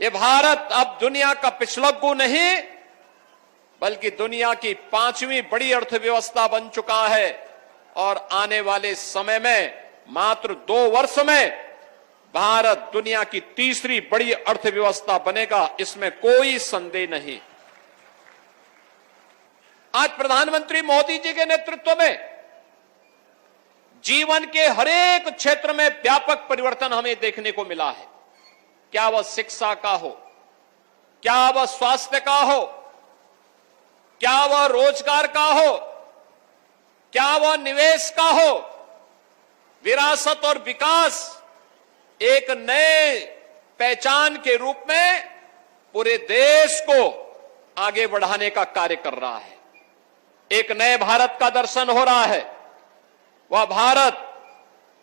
ये भारत अब दुनिया का पिछलग्गू नहीं बल्कि दुनिया की 5वीं बड़ी अर्थव्यवस्था बन चुका है और आने वाले समय में मात्र 2 वर्ष में भारत दुनिया की 3री बड़ी अर्थव्यवस्था बनेगा, इसमें कोई संदेह नहीं। आज प्रधानमंत्री मोदी जी के नेतृत्व में जीवन के हर एक क्षेत्र में व्यापक परिवर्तन हमें देखने को मिला है। क्या वह शिक्षा का हो, क्या वह स्वास्थ्य का हो, क्या वह रोजगार का हो, क्या वह निवेश का हो, विरासत और विकास एक नए पहचान के रूप में पूरे देश को आगे बढ़ाने का कार्य कर रहा है। एक नए भारत का दर्शन हो रहा है। वह भारत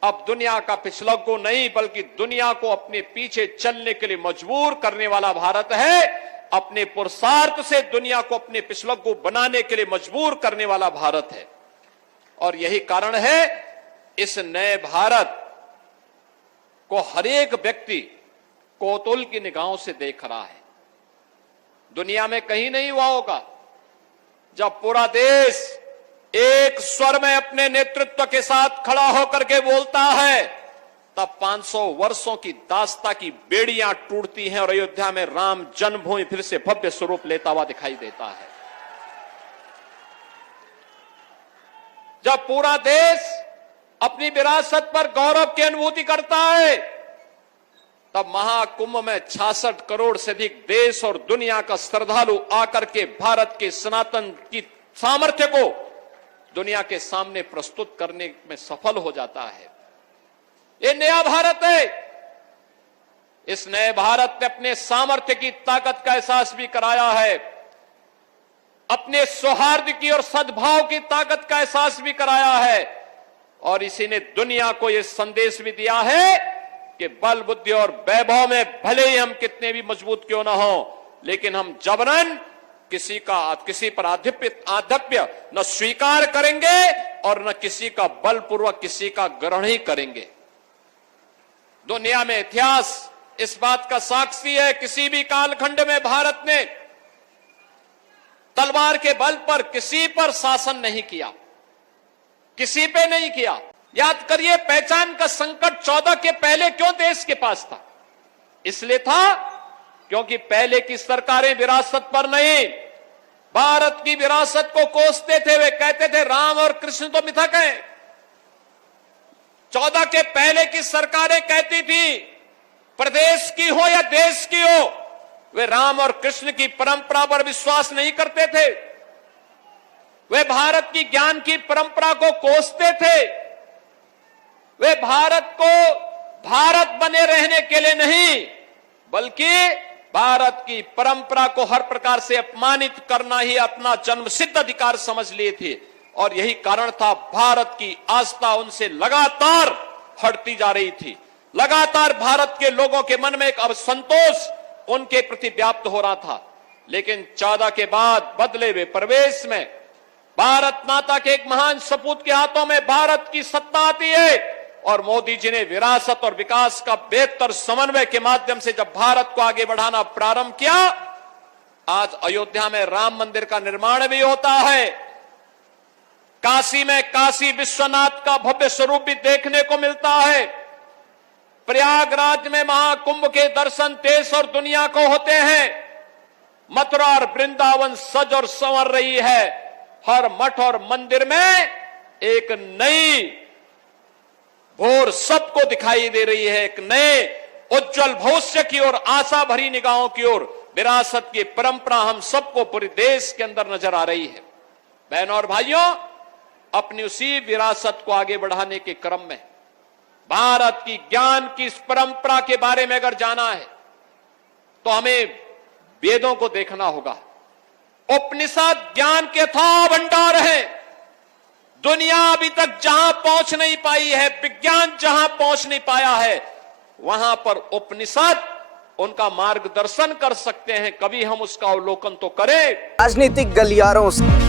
अब दुनिया का पिछलग्गू नहीं बल्कि दुनिया को अपने पीछे चलने के लिए मजबूर करने वाला भारत है। अपने पुरुषार्थ से दुनिया को अपने पिछलग्गू बनाने के लिए मजबूर करने वाला भारत है। और यही कारण है इस नए भारत को हर एक व्यक्ति कौतूहल की निगाहों से देख रहा है। दुनिया में कहीं नहीं हुआ होगा जब पूरा देश एक स्वर में अपने नेतृत्व के साथ खड़ा होकर के बोलता है, तब 500 वर्षों की दास्ता की बेड़ियां टूटती हैं और अयोध्या में राम जन्मभूमि फिर से भव्य स्वरूप लेता हुआ दिखाई देता है। जब पूरा देश अपनी विरासत पर गौरव की अनुभूति करता है, तब महाकुंभ में 66 करोड़ से अधिक देश और दुनिया का श्रद्धालु आकर के भारत के सनातन की सामर्थ्य को दुनिया के सामने प्रस्तुत करने में सफल हो जाता है। ये नया भारत है। इस नए भारत ने अपने सामर्थ्य की ताकत का एहसास भी कराया है, अपने सौहार्द की और सद्भाव की ताकत का एहसास भी कराया है और इसी ने दुनिया को यह संदेश भी दिया है कि बल बुद्धि और वैभव में भले ही हम कितने भी मजबूत क्यों ना हो, लेकिन हम जबरन किसी पर आधिपत्य न स्वीकार करेंगे और न किसी का बलपूर्वक किसी का ग्रहण ही करेंगे। दुनिया में इतिहास इस बात का साक्षी है, किसी भी कालखंड में भारत ने तलवार के बल पर किसी पर शासन नहीं किया, किसी पे नहीं किया। याद करिए, पहचान का संकट 14 के पहले क्यों देश के पास था? इसलिए था क्योंकि पहले की सरकारें विरासत पर नहीं, भारत की विरासत को कोसते थे। वे कहते थे राम और कृष्ण तो मिथक हैं। 14 के पहले की सरकारें कहती थी प्रदेश की हो या देश की हो, वे राम और कृष्ण की परंपरा पर विश्वास नहीं करते थे। वे भारत की ज्ञान की परंपरा को कोसते थे। वे भारत को भारत बने रहने के लिए नहीं बल्कि भारत की परंपरा को हर प्रकार से अपमानित करना ही अपना जन्मसिद्ध अधिकार समझ लिए थे। और यही कारण था भारत की आस्था उनसे लगातार हटती जा रही थी। लगातार भारत के लोगों के मन में एक असंतोष उनके प्रति व्याप्त हो रहा था। लेकिन 14 के बाद बदले हुए परिवेश में भारत माता के एक महान सपूत के हाथों में भारत की सत्ता आती है और मोदी जी ने विरासत और विकास का बेहतर समन्वय के माध्यम से जब भारत को आगे बढ़ाना प्रारंभ किया, आज अयोध्या में राम मंदिर का निर्माण भी होता है। काशी में काशी विश्वनाथ का भव्य स्वरूप भी देखने को मिलता है। प्रयागराज में महाकुंभ के दर्शन देश और दुनिया को होते हैं। मथुरा और वृंदावन सज और संवर रही है। हर मठ और मंदिर में एक नई भोर सबको दिखाई दे रही है, एक नए उज्जवल भविष्य की ओर, आशा भरी निगाहों की ओर। विरासत की परंपरा हम सबको पूरे देश के अंदर नजर आ रही है। बहनों और भाइयों, अपनी उसी विरासत को आगे बढ़ाने के क्रम में भारत की ज्ञान की इस परंपरा के बारे में अगर जाना है तो हमें वेदों को देखना होगा। उपनिषद ज्ञान के अथाह भंडार है। दुनिया अभी तक जहां पहुंच नहीं पाई है, विज्ञान जहां पहुंच नहीं पाया है, वहां पर उपनिषद उनका मार्गदर्शन कर सकते हैं। कभी हम उसका अवलोकन तो करें। राजनीतिक गलियारों से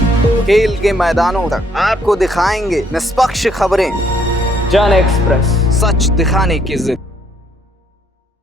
खेल के मैदानों तक आपको दिखाएंगे निष्पक्ष खबरें। जन एक्सप्रेस, सच दिखाने की जिद।